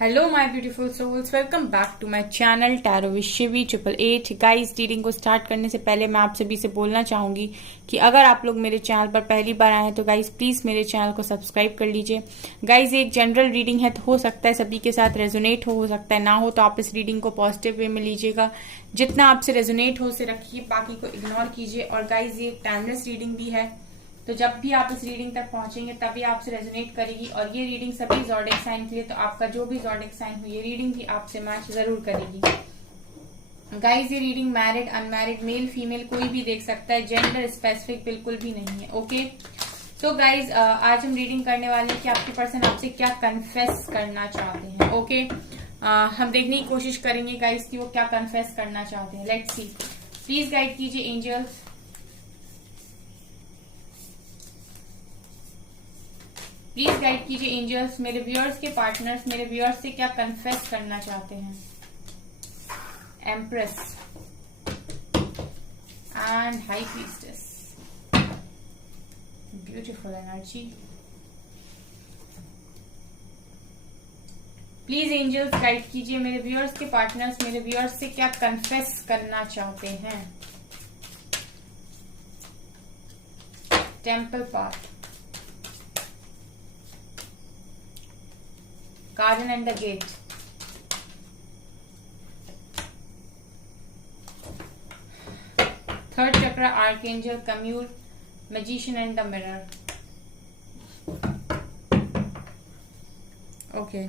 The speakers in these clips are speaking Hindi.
Hello my beautiful souls, welcome back to my channel tarot with Shivi 888। Guys, reading को स्टार्ट करने से पहले मैं आप सभी से बोलना चाहूंगी कि अगर आप लोग मेरे चैनल पर पहली बार आए हैं तो गाइस प्लीज मेरे चैनल को सब्सक्राइब कर लीजिए। गाइस, ये एक जनरल रीडिंग है तो हो सकता है सभी के साथ रेजोनेट हो सकता है ना हो, तो आप इस रीडिंग को पॉजिटिव वे में लीजिएगा। जितना आपसे रेजोनेट हो उसे रखिए, बाकी को इग्नोर कीजिए। और गाइज, ये टाइमलेस रीडिंग भी है, तो जब भी आप इस रीडिंग तक पहुंचेंगे तभी आपसे रेजोनेट करेगी। और ये रीडिंग सभी ज़ोडिएक साइन के लिए, तो आपका जो भी ज़ोडिएक साइन हो ये रीडिंग भी आपसे मैच जरूर करेगी। गाइज, ये reading married unmarried male female कोई भी देख सकता है, जेंडर स्पेसिफिक बिल्कुल भी नहीं है। ओके, तो गाइज आज हम रीडिंग करने वाले हैं कि आपके पर्सन आपसे क्या कन्फेस करना चाहते हैं। ओके, हम देखने की कोशिश करेंगे गाइज कि वो क्या कन्फेस करना चाहते हैं। लेट्स सी, प्लीज गाइड कीजिए एंजल्स। प्लीज गाइड कीजिए एंजल्स, मेरे व्यूअर्स के पार्टनर्स मेरे व्यूअर्स से क्या कन्फेस करना चाहते हैं। Empress and high priestess, beautiful energy. Please angels guide कीजिए, मेरे व्यूअर्स के पार्टनर्स मेरे व्यूअर्स से क्या कन्फेस करना चाहते हैं। Temple path, Garden and the Gate, third chakra, Archangel Camille, Magician and the Mirror. Okay.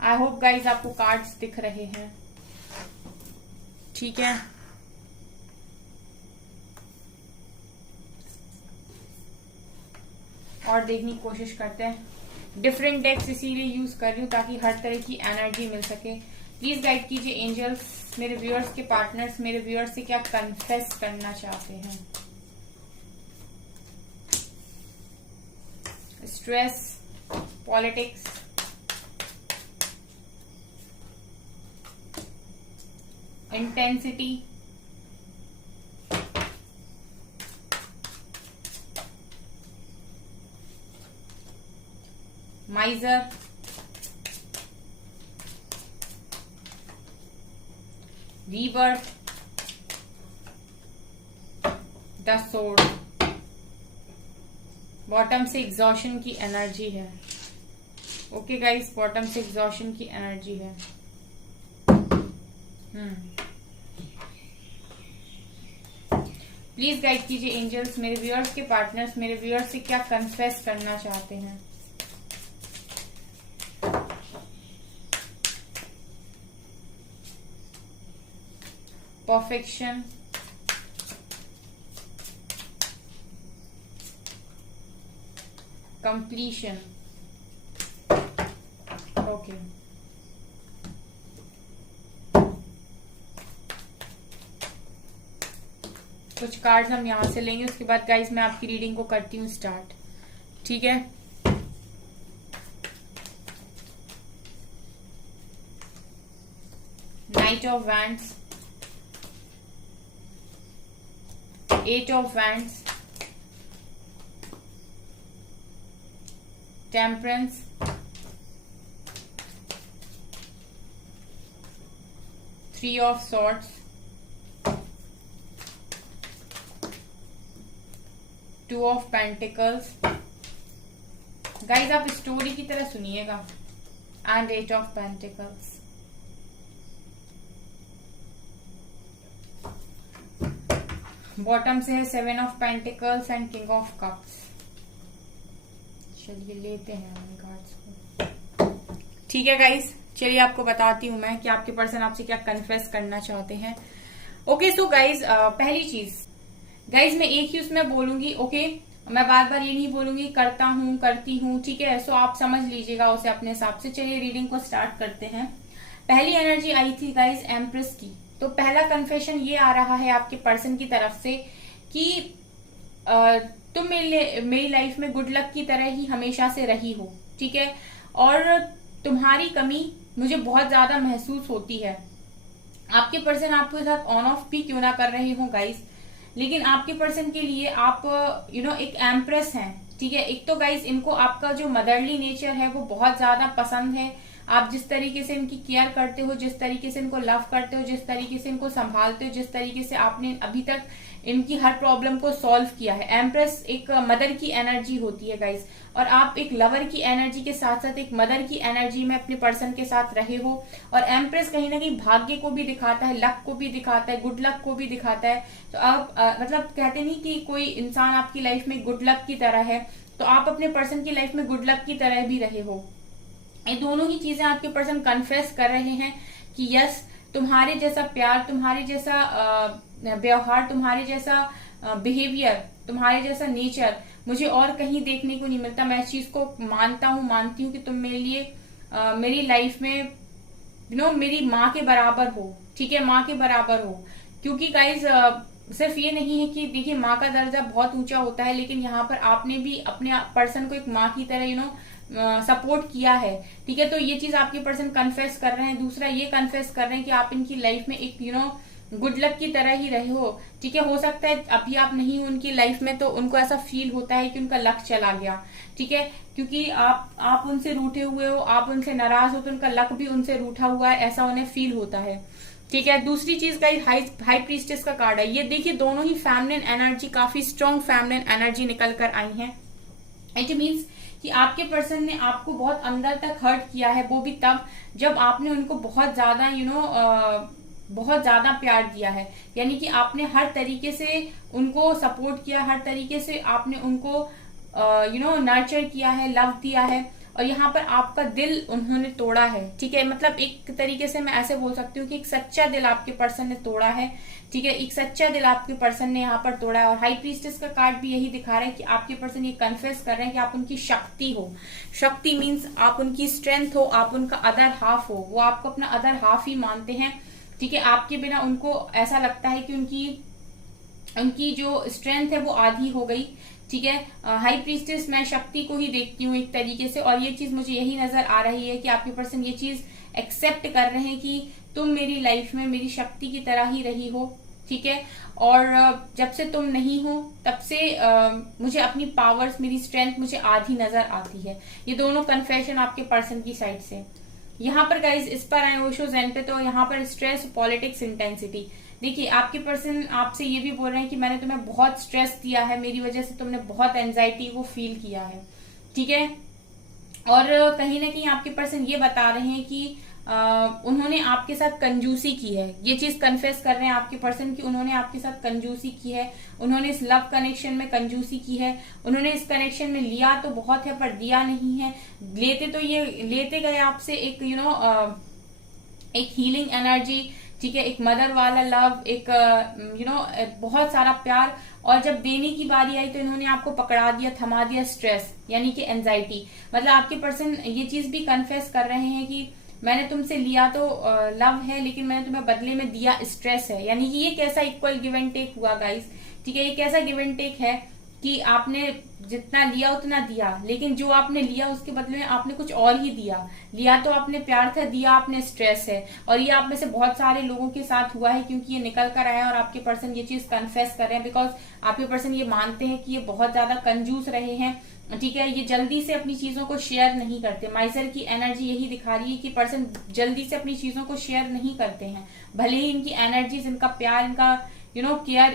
I hope guys आपको कार्ड्स दिख रहे हैं, ठीक है। और देखने की कोशिश करते हैं। डिफरेंट डेक्स इसीलिए यूज कर रही हूँ ताकि हर तरह की एनर्जी मिल सके। प्लीज गाइड कीजिए एंजल्स, मेरे व्यूअर्स के पार्टनर्स मेरे व्यूअर्स से क्या कन्फेस करना चाहते हैं। Stress, politics, intensity, माइजर, rebirth, the sword. Bottom से एग्जॉशन की एनर्जी है। ओके गाइस, बॉटम से एग्जॉशन की एनर्जी है। प्लीज गाइड कीजिए एंजल्स, मेरे व्यूअर्स के पार्टनर्स मेरे व्यूअर्स से क्या कन्फेस करना चाहते हैं। Perfection, completion. ओके, कुछ कार्ड्स हम यहां से लेंगे, उसके बाद गाइस मैं आपकी रीडिंग को करती हूँ स्टार्ट, ठीक है। Night of wands, Eight of Wands, Temperance, Three of Swords, Two of Pentacles। Guys आप स्टोरी की तरह सुनिएगा। And Eight of Pentacles। Bottom से है seven of pentacles and king of cups. चलिए लेते हैं हम कार्ड्स को, ठीक है गाइस। चलिए आपको बताती हूँ मैं कि आपके पर्सन आपसे क्या कन्फेस करना चाहते हैं। ओके, सो गाइज पहली चीज गाइज मैं एक ही उसमें बोलूंगी। ओके, मैं बार बार ये नहीं बोलूंगी करता हूँ करती हूँ, ठीक है। सो आप समझ लीजिएगा उसे अपने हिसाब से। चलिए रीडिंग को स्टार्ट करते हैं। पहली एनर्जी आई थी गाइज एम्प्रेस की। तो पहला कन्फेशन ये आ रहा है आपके पर्सन की तरफ से कि तुम मेरी लाइफ में गुड लक की तरह ही हमेशा से रही हो, ठीक है। और तुम्हारी कमी मुझे बहुत ज्यादा महसूस होती है। आपके पर्सन आपके साथ ऑन ऑफ भी क्यों ना कर रहे हो गाइस, लेकिन आपके पर्सन के लिए आप एक एम्प्रेस हैं, ठीक है। एक तो गाइज इनको आपका जो मदरली नेचर है वो बहुत ज्यादा पसंद है। आप जिस तरीके से इनकी केयर करते हो, जिस तरीके से इनको लव करते हो, जिस तरीके से इनको संभालते हो, जिस तरीके से आपने अभी तक इनकी हर प्रॉब्लम को सॉल्व किया है। एम्प्रेस एक मदर की एनर्जी होती है गाइज, और आप एक लवर की एनर्जी के साथ साथ एक मदर की एनर्जी में अपने पर्सन के साथ रहे हो। और एम्प्रेस कहीं ना कहीं भाग्य को भी दिखाता है, लक को भी दिखाता है, गुड लक को भी दिखाता है। तो आप मतलब कहते नहीं कि कोई इंसान आपकी लाइफ में गुड लक की तरह है, तो आप अपने पर्सन की लाइफ में गुड लक की तरह भी रहे हो। ये दोनों ही चीजें आपके पर्सन कन्फेस कर रहे हैं कि यस, तुम्हारे जैसा प्यार, तुम्हारे जैसा व्यवहार, तुम्हारे जैसा बिहेवियर, तुम्हारे जैसा नेचर मुझे और कहीं देखने को नहीं मिलता। मैं इस चीज को मानती हूँ कि तुम मेरे लिए मेरी लाइफ में मेरी माँ के बराबर हो, ठीक है, माँ के बराबर हो। क्योंकि गाइज सिर्फ ये नहीं है कि देखिए माँ का दर्जा बहुत ऊंचा होता है, लेकिन यहाँ पर आपने भी अपने पर्सन को एक माँ की तरह सपोर्ट किया है, ठीक है। तो ये चीज आपके पर्सन कन्फेस कर रहे हैं। दूसरा ये कन्फेस कर रहे हैं कि आप इनकी लाइफ में एक गुड लक की तरह ही रहे हो, ठीक है। हो सकता है अभी आप नहीं हो उनकी लाइफ में, तो उनको ऐसा फील होता है कि उनका लक चला गया, ठीक है। क्योंकि आप उनसे रूठे हुए हो, आप उनसे नाराज हो, तो उनका लक भी उनसे रूठा हुआ है, ऐसा उन्हें फील होता है, ठीक है। दूसरी चीज गाइस, हाई प्रीस्टेस का कार्ड है। ये देखिए दोनों ही फेमिनिन एनर्जी, काफी स्ट्रॉन्ग फेमिनिन एनर्जी निकल कर आई है। इट मीन्स कि आपके पर्सन ने आपको बहुत अंदर तक हर्ट किया है, वो भी तब जब आपने उनको बहुत ज्यादा बहुत ज्यादा प्यार दिया है। यानी कि आपने हर तरीके से उनको सपोर्ट किया, हर तरीके से आपने उनको नर्चर किया है, लव दिया है, और यहाँ पर आपका दिल उन्होंने तोड़ा है, ठीक है। मतलब एक तरीके से मैं ऐसे बोल सकती हूँ कि एक सच्चा दिल आपके पर्सन ने तोड़ा है, ठीक है। एक सच्चा दिल आपके पर्सन ने यहाँ पर तोड़ा है। और हाई प्रीस्टेस का कार्ड भी यही दिखा रहा है कि आपके पर्सन ये कन्फेस कर रहे हैं कि आप उनकी शक्ति हो। शक्ति मीन्स आप उनकी स्ट्रेंथ हो, आप उनका अदर हाफ हो, वो आपको अपना अदर हाफ ही मानते हैं, ठीक है। आपके बिना उनको ऐसा लगता है कि उनकी जो स्ट्रेंथ है वो आधी हो गई, ठीक है। हाई प्रीस्टेस मैं शक्ति को ही देखती हूँ एक तरीके से, और ये चीज मुझे यही नजर आ रही है कि आपके पर्सन ये चीज एक्सेप्ट कर रहे हैं कि तुम मेरी लाइफ में मेरी शक्ति की तरह ही रही हो, ठीक है। और जब से तुम नहीं हो तब से मुझे अपनी पावर्स, मेरी स्ट्रेंथ मुझे आधी नजर आती है। ये दोनों कन्फेशन आपके पर्सन की साइड से। यहाँ पर गाइज इस पर आए ओशो ज़ेन पे, तो यहाँ पर स्ट्रेस, पॉलिटिक्स, इंटेंसिटी। देखिए आपके पर्सन आपसे ये भी बोल रहे हैं कि मैंने तुम्हें बहुत स्ट्रेस दिया है, मेरी वजह से तुमने बहुत एंजाइटी को फील किया है, ठीक है। और कहीं ना कहीं आपके पर्सन ये बता रहे हैं कि उन्होंने आपके साथ कंजूसी की है। ये चीज कन्फेस कर रहे हैं आपके पर्सन की उन्होंने आपके साथ कंजूसी की है, उन्होंने इस लव कनेक्शन में कंजूसी की है। उन्होंने इस कनेक्शन में लिया तो बहुत है पर दिया नहीं है। लेते गए आपसे एक एक हीलिंग एनर्जी, ठीक है, एक मदर वाला लव, एक बहुत सारा प्यार। और जब देने की बारी आई तो इन्होंने आपको पकड़ा दिया, थमा दिया, स्ट्रेस यानी कि एंजाइटी। मतलब आपके पर्सन ये चीज भी कन्फेस कर रहे हैं कि मैंने तुमसे लिया तो लव है, लेकिन मैंने तुम्हें बदले में दिया स्ट्रेस है। यानी कि ये कैसा इक्वल गिव एंड टेक हुआ गाइस, ठीक है। ये कैसा गिव एंड टेक है कि आपने जितना लिया उतना दिया, लेकिन जो आपने लिया उसके बदले में आपने कुछ और ही दिया। लिया तो आपने प्यार था, दिया आपने स्ट्रेस है। और ये आप में से बहुत सारे लोगों के साथ हुआ है, क्योंकि ये निकल कर आया और आपके पर्सन ये चीज कन्फेस कर रहे हैं, बिकॉज आपके पर्सन ये मानते हैं कि ये बहुत ज्यादा कंजूस रहे हैं, ठीक है। ये जल्दी से अपनी चीजों को शेयर नहीं करते। माइजर की एनर्जी यही दिखा रही है कि पर्सन जल्दी से अपनी चीजों को शेयर नहीं करते हैं, भले ही इनकी एनर्जीज, इनका प्यार, इनका केयर,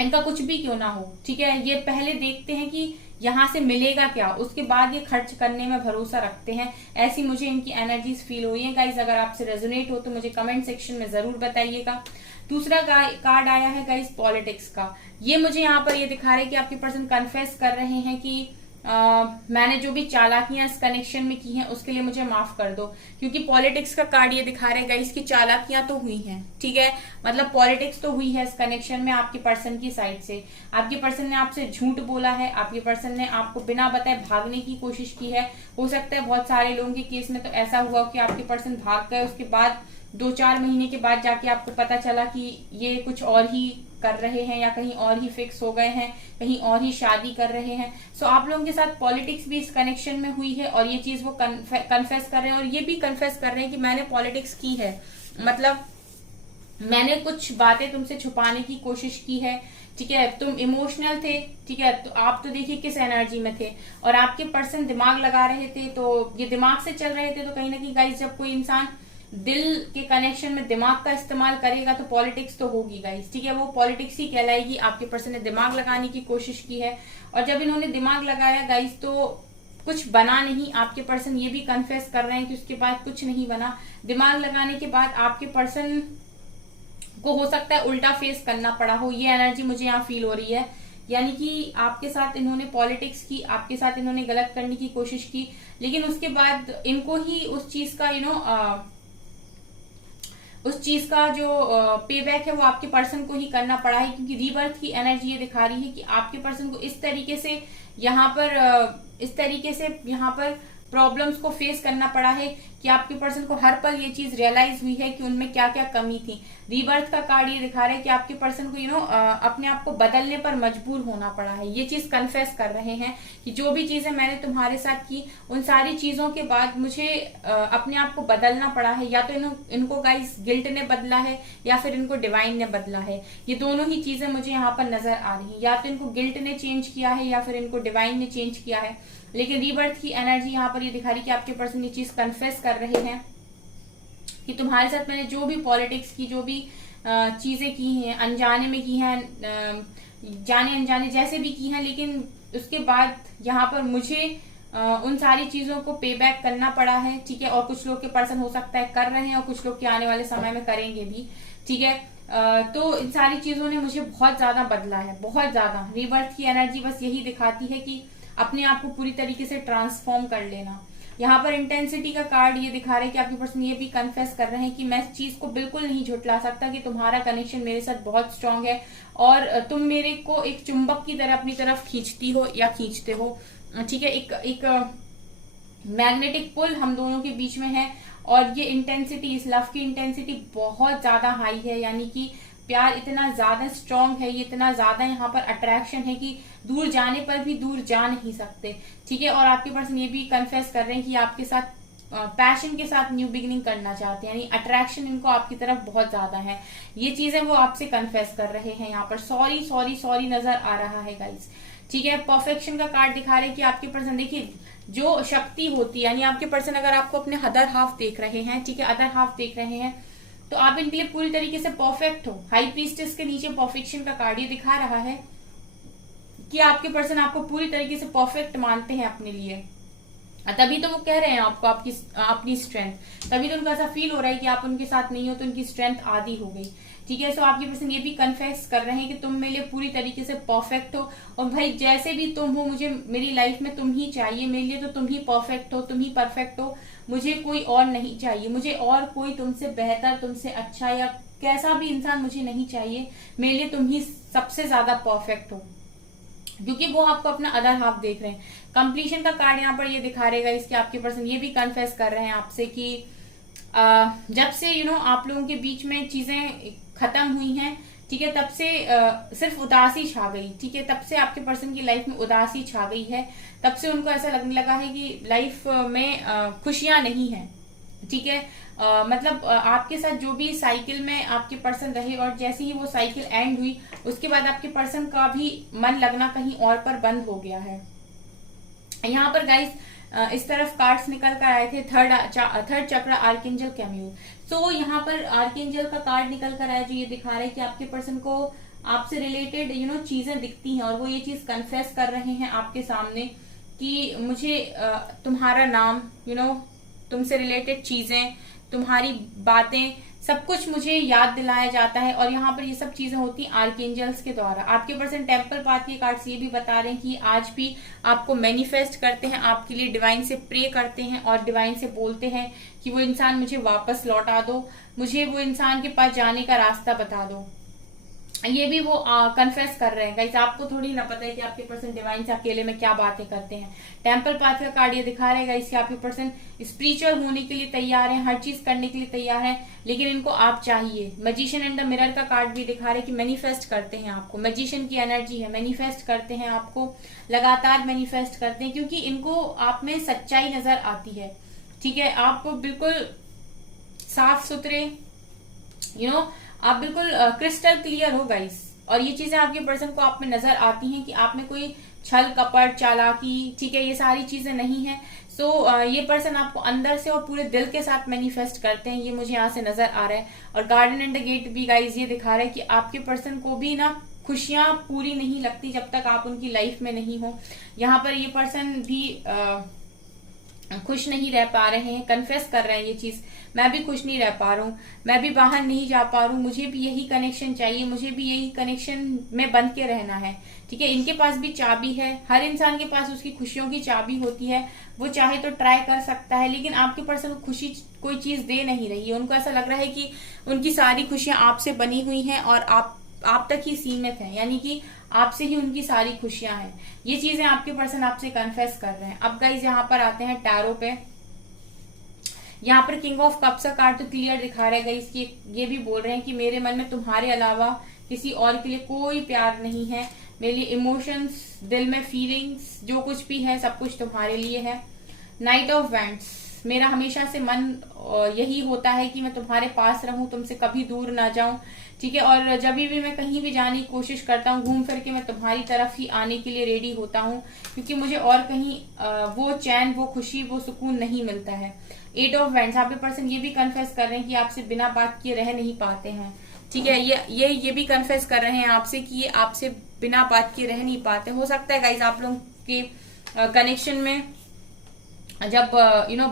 इनका कुछ भी क्यों ना हो, ठीक है। ये पहले देखते हैं कि यहाँ से मिलेगा क्या, उसके बाद ये खर्च करने में भरोसा रखते हैं। ऐसी मुझे इनकी एनर्जीज फील हुई है गाइज। अगर आपसे रेजोनेट हो तो मुझे कमेंट सेक्शन में जरूर बताइएगा। दूसरा कार्ड आया है गाइज पॉलिटिक्स का। ये मुझे यहाँ पर ये दिखा रहे हैं कि आपके पर्सन कन्फेस कर रहे हैं कि मैंने जो भी चालाकियां इस कनेक्शन में की हैं उसके लिए मुझे माफ कर दो। क्योंकि पॉलिटिक्स का कार्ड ये दिखा रहे हैं गाइस कि चालाकियां तो हुई हैं, ठीक है। मतलब पॉलिटिक्स तो हुई है इस कनेक्शन में आपके पर्सन की साइड से। आपके पर्सन ने आपसे झूठ बोला है, आपके पर्सन ने आपको बिना बताए भागने की कोशिश की है। हो सकता है बहुत सारे लोगों के केस में तो ऐसा हुआ कि आपके पर्सन भाग गए, उसके बाद 2-4 महीने के बाद जाके आपको पता चला कि ये कुछ और ही कर रहे हैं या कहीं और ही फिक्स हो गए हैं, कहीं और ही शादी कर रहे हैं। सो आप लोगों के साथ पॉलिटिक्स भी इस कनेक्शन में हुई है और ये चीज वो कन्फेस कर रहे हैं। और ये भी कन्फेस कर रहे हैं कि मैंने पॉलिटिक्स की है। मतलब मैंने कुछ बातें तुमसे छुपाने की कोशिश की है, ठीक है। तुम इमोशनल थे, ठीक है, तो आप तो देखिए किस एनर्जी में थे, और आपके पर्सन दिमाग लगा रहे थे, तो ये दिमाग से चल रहे थे। तो कहीं ना कहीं गाइस, जब कोई इंसान दिल के कनेक्शन में दिमाग का इस्तेमाल करेगा तो पॉलिटिक्स तो होगी गाइस, ठीक है। वो पॉलिटिक्स ही कहलाएगी। आपके पर्सन ने दिमाग लगाने की कोशिश की है, और जब इन्होंने दिमाग लगाया गाइस तो कुछ बना नहीं। आपके पर्सन ये भी कन्फेस कर रहे हैं कि उसके बाद कुछ नहीं बना। दिमाग लगाने के बाद आपके पर्सन को हो सकता है उल्टा फेस करना पड़ा हो, ये एनर्जी मुझे यहाँ फील हो रही है। यानी कि आपके साथ इन्होंने पॉलिटिक्स की, आपके साथ इन्होंने गलत करने की कोशिश की, लेकिन उसके बाद इनको ही उस चीज का उस चीज का जो पे बैक है वो आपके पर्सन को ही करना पड़ा है। क्योंकि रीबर्थ की एनर्जी ये दिखा रही है कि आपके पर्सन को इस तरीके से यहाँ पर प्रॉब्लम्स को फेस करना पड़ा है कि आपके पर्सन को हर पल ये चीज रियलाइज हुई है कि उनमें क्या क्या कमी थी। रीबर्थ का कार्ड ये दिखा रहा है कि आपके पर्सन को अपने आप को बदलने पर मजबूर होना पड़ा है। ये चीज कन्फेस कर रहे हैं कि जो भी चीजें मैंने तुम्हारे साथ की, उन सारी चीजों के बाद मुझे अपने आप को बदलना पड़ा है। या तो इनको गाइस गिल्ट ने बदला है, या फिर इनको डिवाइन ने बदला है। ये दोनों ही चीजें मुझे यहाँ पर नजर आ रही है। या तो इनको गिल्ट ने चेंज किया है, या फिर इनको डिवाइन ने चेंज किया है। लेकिन रीबर्थ की एनर्जी यहाँ पर ये दिखा रही कि आपके पर्सन ये चीज कन्फेस कर रहे हैं कि तुम्हारे साथ मैंने जो भी पॉलिटिक्स की, जो भी चीजें की हैं, अनजाने में की हैं, जाने अनजाने जैसे भी की हैं, लेकिन उसके बाद यहाँ पर मुझे उन सारी चीजों को पे बैक करना पड़ा है, ठीक है। और कुछ लोग के पर्सन हो सकता है कर रहे हैं, और कुछ लोग के आने वाले समय में करेंगे भी, ठीक है। तो इन सारी चीजों ने मुझे बहुत ज्यादा बदला है, बहुत ज्यादा। रीबर्थ की एनर्जी बस यही दिखाती है कि अपने आप को पूरी तरीके से ट्रांसफॉर्म कर लेना। यहाँ पर इंटेंसिटी का कार्ड ये दिखा रहा है कि आपके पर्सन ये भी कन्फेस कर रहे हैं कि मैं इस चीज को बिल्कुल नहीं झुठला सकता कि तुम्हारा कनेक्शन मेरे साथ बहुत स्ट्रांग है, और तुम मेरे को एक चुंबक की तरह अपनी तरफ खींचती हो या खींचते हो, ठीक है। एक मैग्नेटिक पुल हम दोनों के बीच में है, और ये इंटेंसिटी, इस लव की इंटेंसिटी बहुत ज्यादा हाई है। यानी कि प्यार इतना ज्यादा स्ट्रांग है, ये इतना ज्यादा यहाँ पर अट्रैक्शन है कि दूर जाने पर भी दूर जा नहीं सकते, ठीक है। और आपके पर्सन ये भी कन्फेस कर रहे हैं कि आपके साथ पैशन के साथ न्यू बिगिनिंग करना चाहते हैं, यानी अट्रैक्शन इनको आपकी तरफ बहुत ज्यादा है। ये चीजें वो आपसे कन्फेस कर रहे हैं। यहाँ पर सॉरी सॉरी सॉरी नजर आ रहा है गाइस, ठीक है। परफेक्शन का कार्ड दिखा रहे हैं कि आपके पर्सन, देखिए जो शक्ति होती है, यानी आपके पर्सन अगर आपको अपने अदर हाफ देख रहे हैं, ठीक है, अदर हाफ देख रहे हैं, तो आप इनके लिए पूरी तरीके से परफेक्ट हो। हाई प्रीस्टेस के नीचे परफेक्शन का कार्ड ये दिखा रहा है कि आपके पर्सन आपको पूरी तरीके से परफेक्ट मानते हैं अपने लिए। तभी तो वो कह रहे हैं आपको आपकी अपनी स्ट्रेंथ, तभी तो उनको ऐसा फील हो रहा है कि आप उनके साथ नहीं हो तो उनकी स्ट्रेंथ आधी हो गई, ठीक है। सो आपके पर्सन ये भी कन्फेस कर रहे हैं कि तुम मेरे लिए पूरी तरीके से परफेक्ट हो, और भाई जैसे भी तुम हो, मुझे मेरी लाइफ में तुम ही चाहिए, मेरे लिए तो तुम ही परफेक्ट हो, तुम ही परफेक्ट हो, मुझे कोई और नहीं चाहिए, मुझे और कोई तुमसे बेहतर, तुमसे अच्छा या कैसा भी इंसान मुझे नहीं चाहिए, मेरे लिए तुम ही सबसे ज्यादा परफेक्ट हो, क्योंकि वो आपको अपना अदर हाफ देख रहे हैं। कंप्लीशन का कार्ड यहाँ पर ये दिखा रहेगा, इसके आपके पर्सन ये भी कन्फेस कर रहे हैं आपसे कि जब से आप लोगों के बीच में चीजें खत्म हुई हैं, ठीक है, तब से सिर्फ उदासी छा गई, ठीक है। तब से आपके पर्सन की लाइफ में उदासी छा गई है, तब से उनको ऐसा लगने लगा है कि लाइफ में खुशियां नहीं है, ठीक है। मतलब आपके साथ जो भी साइकिल में आपके पर्सन रहे, और जैसे ही वो साइकिल एंड हुई उसके बाद आपके पर्सन का भी मन लगना कहीं और पर बंद हो गया है। यहाँ पर गाइस इस तरफ कार्ड्स निकल कर आए थे, थर्ड चक्र आर्कएंजल कैमियो। सो यहाँ पर आर्कएंजल का कार्ड निकल कर आया जो ये दिखा रहा है कि आपके पर्सन को आपसे रिलेटेड चीजें दिखती हैं, और वो ये चीज कन्फेस कर रहे हैं आपके सामने कि मुझे तुम्हारा नाम, तुमसे रिलेटेड चीजें, तुम्हारी बातें, सब कुछ मुझे याद दिलाया जाता है। और यहाँ पर ये सब चीजें होती हैं आर्कएंजल्स के द्वारा। आपके पर्सन टेम्पल पाथ के कार्ड्स ये भी बता रहे हैं कि आज भी आपको मैनिफेस्ट करते हैं, आपके लिए डिवाइन से प्रे करते हैं, और डिवाइन से बोलते हैं कि वो इंसान मुझे वापस लौटा दो, मुझे वो इंसान के पास जाने का रास्ता बता दो। ये भी वो कन्फेस कर रहे हैं गाइस। आपको थोड़ी ना पता है कि आपके पर्सन डिवाइन से अकेले में क्या बातें करते हैं। टेम्पल पाथ का कार्ड ये दिखा रहे गाइस कि आपके पर्सन स्पिरिचुअल होने के लिए तैयार हैं, हर चीज करने के लिए तैयार हैं, लेकिन इनको आप चाहिए। मैजिशियन एंड द मिरर का कार्ड भी दिखा रहे कि मैनिफेस्ट करते हैं आपको, मैजिशियन की एनर्जी है, मैनिफेस्ट करते हैं आपको, लगातार मैनिफेस्ट करते हैं, क्योंकि इनको आप में सच्चाई नजर आती है, ठीक है। आपको बिल्कुल साफ सुथरे आप बिल्कुल क्रिस्टल क्लियर हो गाइस। और ये चीजें आपके पर्सन को आप में नजर आती हैं कि आप में कोई छल कपट चालाकी, ठीक है, ये सारी चीजें नहीं है। सो ये पर्सन आपको अंदर से और पूरे दिल के साथ मैनिफेस्ट करते हैं, ये मुझे यहाँ से नजर आ रहा है। और गार्डन एंड द गेट भी गाइस ये दिखा रहा है कि आपके पर्सन को भी ना खुशियां पूरी नहीं लगती जब तक आप उनकी लाइफ में नहीं हो। यहाँ पर ये पर्सन भी खुश नहीं रह पा रहे हैं, कन्फेस कर रहे हैं ये चीज, मैं भी खुश नहीं रह पा रहा हूँ, मैं भी बाहर नहीं जा पा रहा हूँ, मुझे भी यही कनेक्शन चाहिए, मुझे भी यही कनेक्शन में बंध के रहना है। ठीक है, इनके पास भी चाबी है, हर इंसान के पास उसकी खुशियों की चाबी होती है, वो चाहे तो ट्राई कर सकता है, लेकिन आपके पर्सन को खुशी कोई चीज दे नहीं रही है। उनको ऐसा लग रहा है कि उनकी सारी खुशियां आपसे बनी हुई हैं और आप तक ही सीमित हैं, यानी कि आपसे ही उनकी सारी खुशियां हैं। ये चीजें आपके पर्सन आपसे कन्फेस कर रहे हैं। अब गाइज यहाँ पर आते हैं टैरो पे। यहाँ पर किंग ऑफ कप्स का कार्ड तो क्लियर दिखा रहा है गाइज कि ये भी बोल रहे हैं कि मेरे मन में तुम्हारे अलावा किसी और के लिए कोई प्यार नहीं है, मेरे लिए इमोशंस, दिल में फीलिंग्स, जो कुछ भी है सब कुछ तुम्हारे लिए है। नाइट ऑफ वैंड्स, मेरा हमेशा से मन यही होता है कि मैं तुम्हारे पास रहूं, तुमसे कभी दूर ना जाऊं। ठीक है, और जब भी मैं कहीं भी जाने की कोशिश करता हूँ, घूम फिर के मैं तुम्हारी तरफ ही आने के लिए रेडी होता हूँ, क्योंकि मुझे और कहीं वो चैन, वो खुशी, वो सुकून नहीं मिलता है। एट ऑफ वैंड्स, आपके पर्सन ये भी कन्फेस कर रहे हैं कि आपसे बिना बात किए रह नहीं पाते हैं। ठीक है, ये भी कन्फेस कर रहे हैं आपसे कि ये आपसे बिना बात किए रह नहीं पाते। हो सकता है गाइज आप लोग के कनेक्शन में जब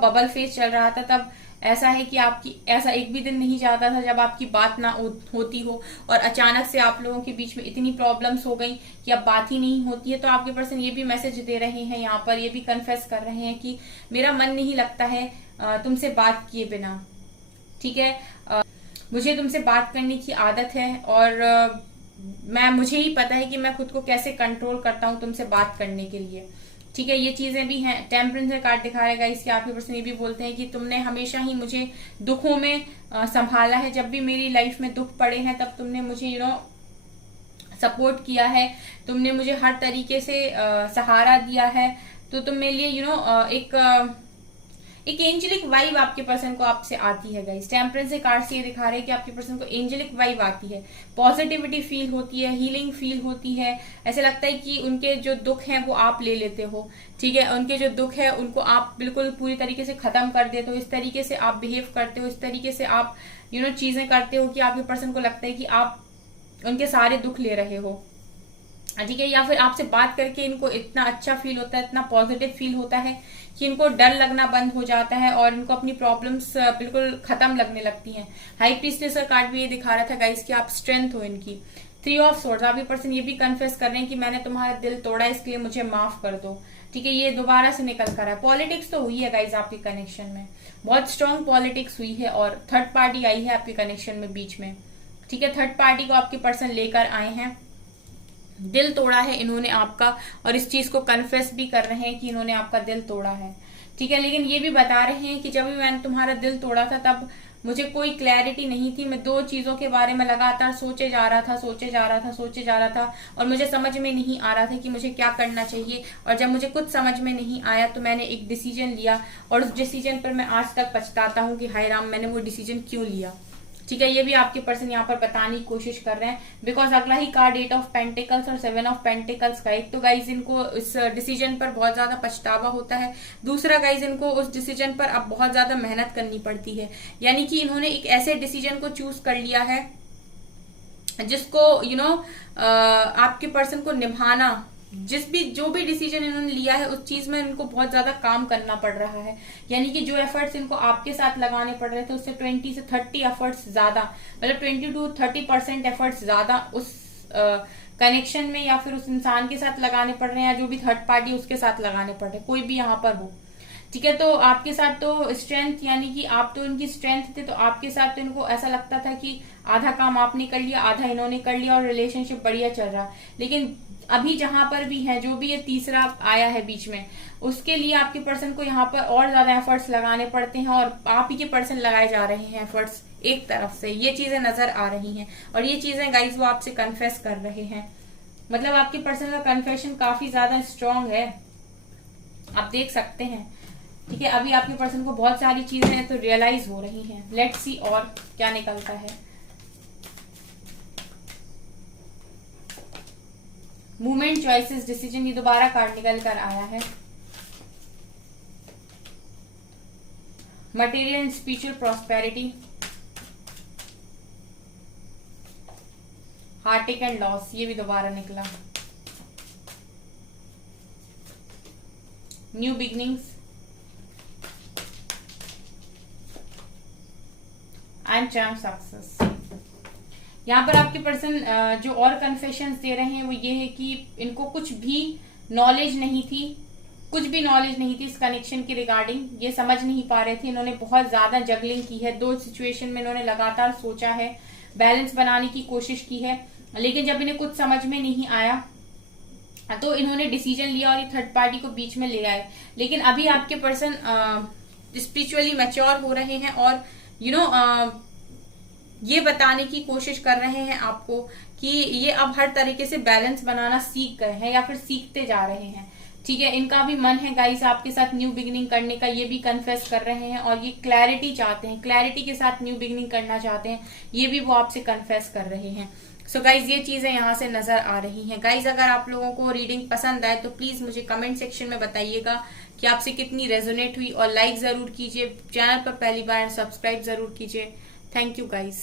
बबल फेज चल रहा था, तब ऐसा है कि आपकी ऐसा एक भी दिन नहीं जाता था जब आपकी बात ना होती हो, और अचानक से आप लोगों के बीच में इतनी प्रॉब्लम्स हो गई कि अब बात ही नहीं होती है। तो आपके पर्सन ये भी मैसेज दे रहे हैं, यहाँ पर ये भी कन्फेस कर रहे हैं कि मेरा मन नहीं लगता है तुमसे बात किए बिना। ठीक है, मुझे तुमसे बात करने की आदत है, और मुझे ही पता है कि मैं खुद को कैसे कंट्रोल करता हूँ तुमसे बात करने के लिए। ठीक है, ये चीजें भी हैं। टेम्परेंस का कार्ड दिखा रहेगा इसके, आपके पर्सन ये भी बोलते हैं कि तुमने हमेशा ही मुझे दुखों में संभाला है, जब भी मेरी लाइफ में दुख पड़े हैं तब तुमने मुझे सपोर्ट किया है, तुमने मुझे हर तरीके से सहारा दिया है। तो तुम मेरे लिए एक एंजेलिक वाइब आपके पर्सन को आपसे आती है गाइस। टेम्परेंस के कार्ड से ये दिखा रहे हैं कि आपके पर्सन को एंजेलिक वाइब आती है, पॉजिटिविटी फील होती है, हीलिंग फील होती है। ऐसे लगता है कि उनके जो दुख हैं वो आप ले लेते हो। ठीक है, उनके जो दुख है उनको आप बिल्कुल पूरी तरीके से खत्म कर देते हो। इस तरीके से आप बिहेव करते हो, इस तरीके से आप चीजें करते हो कि आपके पर्सन को लगता है कि आप उनके सारे दुख ले रहे हो। ठीक है, या फिर आपसे बात करके इनको इतना अच्छा फील होता है, इतना पॉजिटिव फील होता है कि इनको डर लगना बंद हो जाता है और इनको अपनी प्रॉब्लम्स बिल्कुल खत्म लगने लगती हैं। हाई प्रीस्टेस का कार्ड भी ये दिखा रहा था गाइस कि आप स्ट्रेंथ हो इनकी। थ्री ऑफ सोर्ड्स, आपके पर्सन ये भी कन्फेस कर रहे हैं कि मैंने तुम्हारा दिल तोड़ा, इसके लिए मुझे माफ कर दो। ठीक है, ये दोबारा से निकल कर है। पॉलिटिक्स तो हुई है गाइस आपके कनेक्शन में, बहुत स्ट्रॉन्ग पॉलिटिक्स हुई है, और थर्ड पार्टी आई है आपके कनेक्शन में बीच में। ठीक है, थर्ड पार्टी को आपके पर्सन लेकर आए हैं, दिल तोड़ा है इन्होंने आपका, और इस चीज को कन्फेस भी कर रहे हैं कि इन्होंने आपका दिल तोड़ा है। ठीक है, लेकिन ये भी बता रहे हैं कि जब भी मैंने तुम्हारा दिल तोड़ा था तब मुझे कोई क्लैरिटी नहीं थी, मैं दो चीजों के बारे में लगातार सोचे जा रहा था, और मुझे समझ में नहीं आ रहा था कि मुझे क्या करना चाहिए। और जब मुझे कुछ समझ में नहीं आया तो मैंने एक डिसीजन लिया, और उस डिसीजन पर मैं आज तक पछताता हूँ कि हाय राम, मैंने वो डिसीजन क्यों लिया। ठीक है, ये भी आपके पर्सन यहाँ पर बताने की कोशिश कर रहे हैं, बिकॉज अगला ही कार्ड 8 ऑफ पेंटिकल्स और 7 ऑफ पेंटिकल्स का। एक तो गाइज इनको इस डिसीजन पर बहुत ज्यादा पछतावा होता है, दूसरा गाइज इनको उस डिसीजन पर अब बहुत ज्यादा मेहनत करनी पड़ती है। यानी कि इन्होंने एक ऐसे डिसीजन को चूज कर लिया है जिसको आपके पर्सन को निभाना, जो भी डिसीजन इन्होंने लिया है उस चीज में इनको बहुत ज्यादा काम करना पड़ रहा है। यानी कि जो एफर्ट्स इनको आपके साथ लगाने पड़ रहे थे उससे 20 से 30 एफर्ट्स ज्यादा, मतलब 20 to 30% एफर्ट्स ज्यादा उस कनेक्शन में या फिर उस इंसान के साथ लगाने पड़ रहे हैं, या जो भी थर्ड पार्टी उसके साथ लगाने पड़ रहे हैं, कोई भी यहाँ पर हो। ठीक है, तो आपके साथ तो स्ट्रेंथ, यानी कि आप तो इनकी स्ट्रेंथ थे, तो आपके साथ तो इनको ऐसा लगता था कि आधा काम आपने कर लिया, आधा इन्होंने कर लिया, और रिलेशनशिप बढ़िया चल रहा। लेकिन अभी जहां पर भी है, जो भी ये तीसरा आया है बीच में, उसके लिए आपके पर्सन को यहाँ पर और ज्यादा एफर्ट्स लगाने पड़ते हैं, और आप ही के पर्सन लगाए जा रहे हैं एफर्ट्स एक तरफ से। ये चीजें नजर आ रही हैं, और ये चीजें गाइज वो आपसे कन्फेस कर रहे हैं। मतलब आपके पर्सन का कन्फेशन काफी ज्यादा स्ट्रांग है, आप देख सकते हैं। ठीक है, अभी आपके पर्सन को बहुत सारी चीजें तो रियलाइज हो रही हैं। लेट्स सी और क्या निकलता है। मूवमेंट, चॉइसेस, डिसीजन, ये दोबारा कार्ड निकल कर आया है। Material and spiritual prosperity, Heartect and loss, ये भी दोबारा निकला। New beginnings and chance success. यहाँ पर आपके पर्सन जो और कन्फेशंस दे रहे हैं वो ये है कि इनको कुछ भी नॉलेज नहीं थी, कुछ भी नॉलेज नहीं थी इस कनेक्शन के रिगार्डिंग, ये समझ नहीं पा रहे थे। इन्होंने बहुत ज्यादा जगलिंग की है, दो सिचुएशन में इन्होंने लगातार सोचा है, बैलेंस बनाने की कोशिश की है, लेकिन जब इन्हें कुछ समझ में नहीं आया तो इन्होंने डिसीजन लिया और ये थर्ड पार्टी को बीच में ले आए। लेकिन अभी आपके पर्सन स्पिरिचुअली मैच्योर हो रहे हैं और ये बताने की कोशिश कर रहे हैं आपको कि ये अब हर तरीके से बैलेंस बनाना सीख गए हैं या फिर सीखते जा रहे हैं। ठीक है, इनका भी मन है गाइस आपके साथ न्यू बिगिनिंग करने का, ये भी कन्फेस कर रहे हैं और ये क्लैरिटी चाहते हैं, क्लैरिटी के साथ न्यू बिगिनिंग करना चाहते हैं, ये भी वो आपसे कन्फेस कर रहे हैं। सो गाइज ये चीजें यहाँ से नजर आ रही हैं। गाइज अगर आप लोगों को रीडिंग पसंद आए तो प्लीज मुझे कमेंट सेक्शन में बताइएगा कि आपसे कितनी रेजोनेट हुई और लाइक जरूर कीजिए, चैनल पर पहली बार सब्सक्राइब जरूर कीजिए। Thank you guys.